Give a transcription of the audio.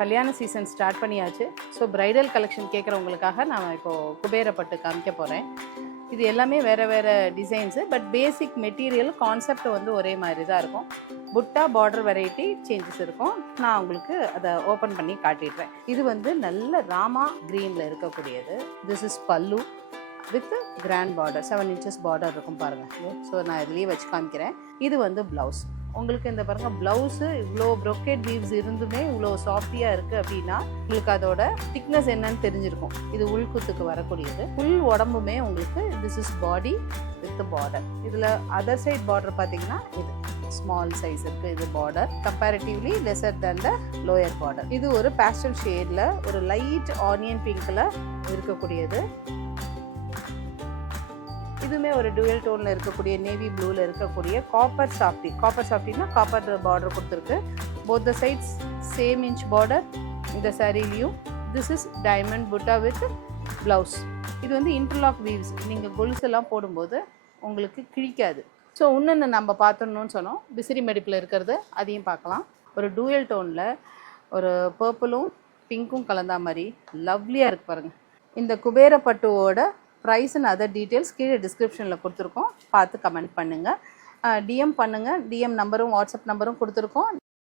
கல்யாண season start பண்ணியாச்சு. So bridal collection கேட்குறவங்களுக்காக நான் இப்போது குபேரப்பட்டு காமிக்க போகிறேன். இது எல்லாமே வேறு வேறு designs, but basic material concept வந்து ஒரே மாதிரி தான் இருக்கும். புட்டா பார்டர் வெரைட்டி சேஞ்சஸ் இருக்கும். நான் உங்களுக்கு அதை ஓப்பன் பண்ணி காட்டிடுறேன். இது வந்து நல்ல ராமா க்ரீனில் இருக்கக்கூடியது. This is pallu with grand border, 7 inches border இருக்கும் பாருங்கள். ஸோ நான் இதுலேயே வச்சு காமிக்கிறேன். இது வந்து ப்ளவுஸ். உங்களுக்கு இந்த பாருங்கள், ப்ளவுஸு இவ்வளோ ப்ரொக்கேட் வீவ்ஸ் இருந்துமே இவ்வளோ சாஃப்டியாக இருக்குது அப்படின்னா உங்களுக்கு அதோட திக்னஸ் என்னன்னு தெரிஞ்சிருக்கும். இது உள்குத்துக்கு வரக்கூடியது. ஃபுல் உடம்புமே உங்களுக்கு this is body with border. இதில் அதர் சைட் பார்டர் பார்த்தீங்கன்னா இது ஸ்மால் சைஸ் இருக்குது. இது border comparatively lesser than the lower border. இது ஒரு பேஸ்டல் ஷேடில் ஒரு லைட் ஆனியன் பிங்க்கில் இருக்கக்கூடியது. இதுவுமே ஒரு டுவெல் டோனில் இருக்கக்கூடிய நேவி ப்ளூவில் இருக்கக்கூடிய காப்பர் சாஃப்டி. காப்பர் சாஃப்டினா காப்பர் பார்டர் கொடுத்துருக்கு. Both the sides same inch border. இந்த சாரீலையும் திஸ் இஸ் டைமண்ட் புட்டா வித் ப்ளவுஸ். இது வந்து இன்டர்லாக் வீவ்ஸ். நீங்கள் கொலுசெல்லாம் போடும்போது உங்களுக்கு கிழிக்காது. ஸோ இன்னொன்று நம்ம பார்த்துடணும்னு சொன்னோம், விசிறி மடிப்பில் இருக்கிறது அதையும் பார்க்கலாம். ஒரு டுவெல் டோனில் ஒரு பர்பிளும் பிங்க்கும் கலந்தா மாதிரி லவ்லியாக இருக்கு பாருங்கள். இந்த குபேரப்பட்டுவோட ப்ரைஸ் அண்ட் அதர் டீட்டெயில்ஸ் கீழே டிஸ்கிரிப்ஷனில் கொடுத்துருக்கோம். பார்த்து கமெண்ட் பண்ணுங்கள், டிஎம் பண்ணுங்கள். டிஎம் நம்பரும் வாட்ஸ்அப் நம்பரும் கொடுத்துருக்கோம்.